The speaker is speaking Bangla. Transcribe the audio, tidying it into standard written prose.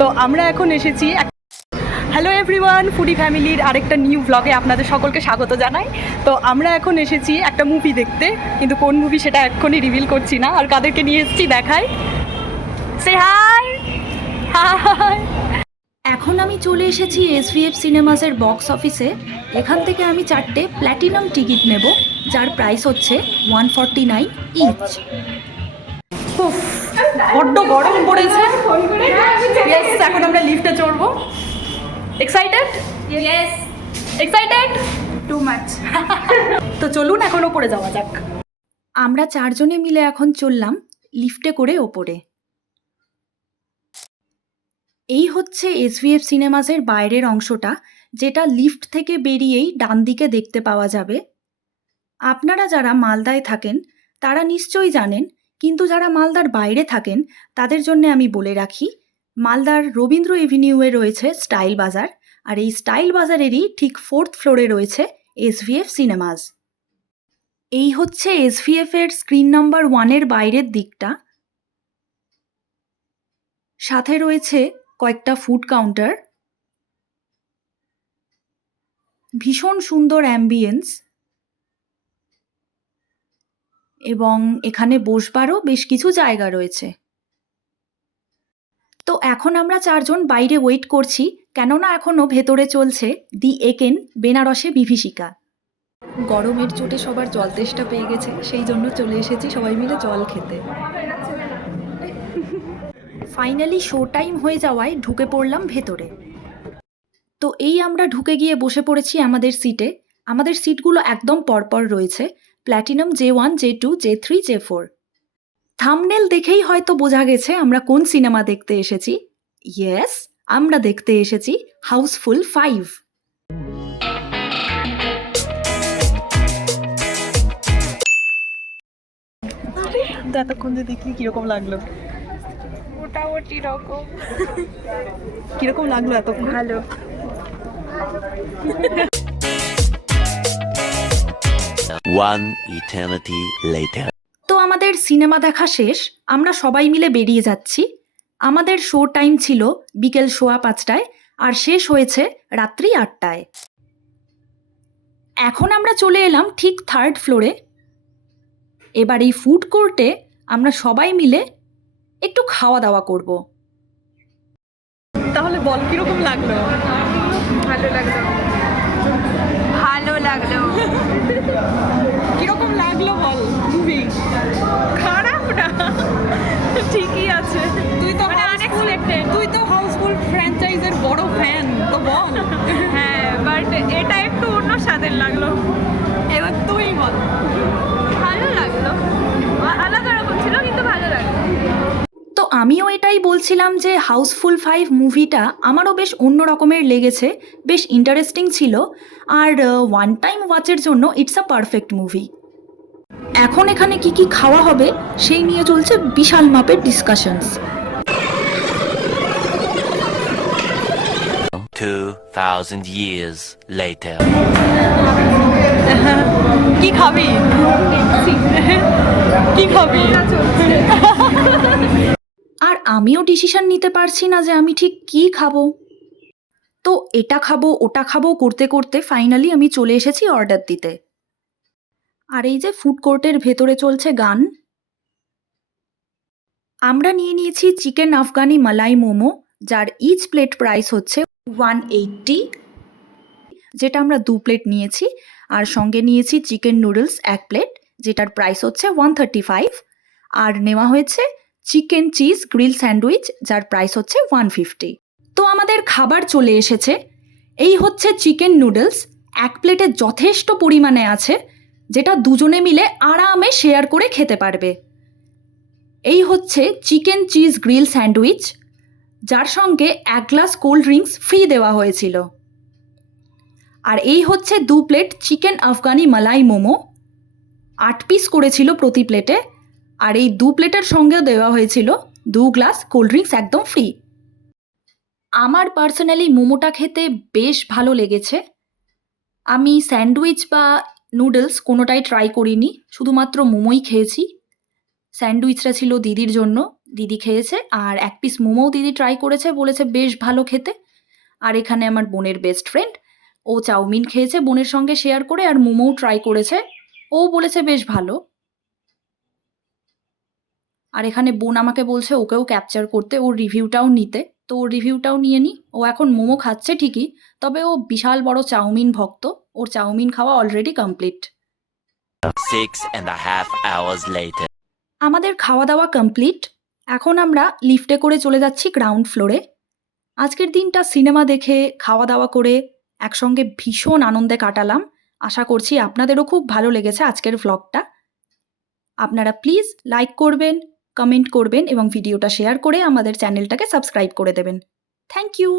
তো আমরা এখন এসেছি হ্যালো এভরিওয়ান, ফুডি ফ্যামিলির আরেকটা নিউ ব্লগে আপনাদের সকলকে স্বাগত জানাই। তো আমরা এখন এসেছি একটা মুভি দেখতে, কিন্তু কোন মুভি সেটা এক্ষুনি রিভিল করছি না। আর কাদেরকে নিয়ে এসেছি দেখাই। সে হাই হাই। এখন আমি চলে এসেছি এসভিএফ সিনেমাসের বক্স অফিসে। এখান থেকে আমি 4টে প্ল্যাটিনাম টিকিট নেব, যার প্রাইস হচ্ছে 149 ইচ। বড্ড গরম পড়েছে। ইয়েস, এখন আমরা লিফটে চড়বো। Excited? Yes, excited? too much. তো চলুন এখন ওপরে যাওয়া যাক। আমরা 4 জনে মিলে এখন চললাম লিফটে করে ওপরে। এই হচ্ছে এসভিএফ সিনেমাসের বাইরের অংশটা, যেটা লিফট থেকে বেরিয়েই ডান দিকে দেখতে পাওয়া যাবে। আপনারা যারা মালদায় থাকেন তারা নিশ্চয়ই জানেন, কিন্তু যারা মালদার বাইরে থাকেন তাদের জন্য আমি বলে রাখি, মালদার রবীন্দ্র এভিনিউয়ে রয়েছে স্টাইল বাজার, আর এই স্টাইল বাজারেরই ঠিক 4th ফ্লোরে রয়েছে এসভিএফ সিনেমাস। এই হচ্ছে এসভিএফ এর স্ক্রিন নাম্বার 1-এর বাইরের দিকটা। সাথে রয়েছে কয়েকটা ফুড কাউন্টার, ভীষণ সুন্দর অ্যাম্বিয়েন্স, এবং এখানে বসবারও বেশ কিছু জায়গা রয়েছে। তো এখন আমরা 4 জন বাইরে ওয়েট করছি, কেননা এখনও ভেতরে চলছে দি একেন বেনারসে বিভীষিকা। গরমের চোটে সবার জল তেষ্টা পেয়ে গেছে, সেই জন্য চলে এসেছি সবাই মিলে জল খেতে। ফাইনালি শো টাইম হয়ে যাওয়ায় ঢুকে পড়লাম ভেতরে। তো এই আমরা ঢুকে গিয়ে বসে পড়েছি আমাদের সিটে। আমাদের সিটগুলো একদম পরপর রয়েছে, platinum J1, J2, J3, J4। Thumbnail দেখেই হয়তো বোঝা গেছে আমরা কোন সিনেমা দেখতে এসেছি। ইয়েস, আমরা দেখতে এসেছি হাউসফুল 5। তো এতক্ষণ যে দেখলি কিরকম লাগলো? মোটামুটি রকম কিরকম লাগলো এতক্ষণ? ভালো। One eternity later. তো আমাদের সিনেমা দেখা শেষ, আমরা সবাই মিলে বেরিয়ে যাচ্ছি। আমাদের শো টাইম ছিল বিকেল 5:15টায়, আর শেষ হয়েছে রাত্রি 8টায়। এখন আমরা চলে এলাম ঠিক 3rd ফ্লোরে। এবার এই ফুড কোর্টে আমরা সবাই মিলে একটু খাওয়া দাওয়া করব। তাহলে বল কিরকম লাগলো? ভালো লাগলো, ভালো লাগলো। কিরকম লাগলো বল মুভি? খারাপ না, ঠিকই আছে। তুই তো আনএক্সপেক্টেড। তুই তো হাউসফুল ফ্র্যাঞ্চাইজের বড় ফ্যান, তো বল। হ্যাঁ, বাট এটা একটু অন্য স্বাদের লাগলো। এবার তুই বল। ভালো লাগলো, আলাদা রকম ছিল কিন্তু ভালো লাগলো। তো আমিও এটাই বলছিলাম যে হাউসফুল 5 মুভিটা আমারও বেশ অন্য রকমের লেগেছে, বেশ ইন্টারেস্টিং ছিল, আর ওয়ান টাইম ওয়াচের জন্য ইটস আ পারফেক্ট মুভি। এখন এখানে কি কি খাওয়া হবে সেই নিয়ে চলছে বিশাল মাপের ডিসকাশনস। 2000 years later. কি খাবি? কি খাবি? আর আমিও ডিসিশন নিতে পারছি না যে আমি ঠিক কি খাবো। তো এটা খাবো ওটা খাবো করতে করতে ফাইনালি আমি চলে এসেছি অর্ডার দিতে। আর এই যে ফুড কোর্টের ভেতরে চলছে গান। আমরা নিয়ে নিয়েছি চিকেন আফগানি মালাই মোমো, যার ইচ প্লেট প্রাইস হচ্ছে 180, যেটা আমরা 2 প্লেট নিয়েছি। আর সঙ্গে নিয়েছি চিকেন নুডলস 1 প্লেট, যেটার প্রাইস হচ্ছে 135। আর নেওয়া হয়েছে চিকেন চিজ গ্রিল স্যান্ডউইচ, যার প্রাইস হচ্ছে 150। তো আমাদের খাবার চলে এসেছে। এই হচ্ছে চিকেন নুডলস, 1 প্লেটে যথেষ্ট পরিমাণে আছে, যেটা দুজনে মিলে আরামে শেয়ার করে খেতে পারবে। এই হচ্ছে চিকেন চিজ গ্রিল স্যান্ডউইচ, যার সঙ্গে 1 গ্লাস কোল্ড ড্রিঙ্কস ফ্রি দেওয়া হয়েছিল। আর এই হচ্ছে 2 প্লেট চিকেন আফগানি মালাই মোমো, 8 পিস করেছিল প্রতি প্লেটে, আর এই 2 প্লেটের সঙ্গেও দেওয়া হয়েছিল 2 গ্লাস কোল্ড ড্রিঙ্কস একদম ফ্রি। আমার পার্সোনালি মোমোটা খেতে বেশ ভালো লেগেছে। আমি স্যান্ডউইচ বা নুডলস কোনোটাই ট্রাই করিনি, শুধুমাত্র মোমোই খেয়েছি। স্যান্ডউইচটা ছিল দিদির জন্য, দিদি খেয়েছে, আর এক পিস মোমোও দিদি ট্রাই করেছে, বলেছে বেশ ভালো খেতে। আর এখানে আমার বোনের বেস্ট ফ্রেন্ড, ও চাউমিন খেয়েছে বোনের সঙ্গে শেয়ার করে, আর মোমোও ট্রাই করেছে, ও বলেছে বেশ ভালো। আর এখানে বোন আমাকে বলছে ওকেও ক্যাপচার করতে, ওর রিভিউটাও নিতে, তো ওর রিভিউটাও নিয়ে নিই। ও এখন মোমো খাচ্ছে ঠিকই, তবে ও বিশাল বড় চাউমিন ভক্ত, ওর চাউমিন খাওয়া অলরেডি কমপ্লিট। 6.5 hours later. আমাদের খাওয়া দাওয়া কমপ্লিট। এখন আমরা লিফটে করে চলে যাচ্ছি গ্রাউন্ড ফ্লোরে। আজকের দিনটা সিনেমা দেখে খাওয়া দাওয়া করে একসঙ্গে ভীষণ আনন্দে কাটালাম। আশা করছি আপনাদেরও খুব ভালো লেগেছে আজকের ভ্লগটা। আপনারা প্লিজ লাইক করবেন, কমেন্ট করবেন এবং ভিডিওটা শেয়ার করে আমাদের চ্যানেলটাকে সাবস্ক্রাইব করে দেবেন। Thank you.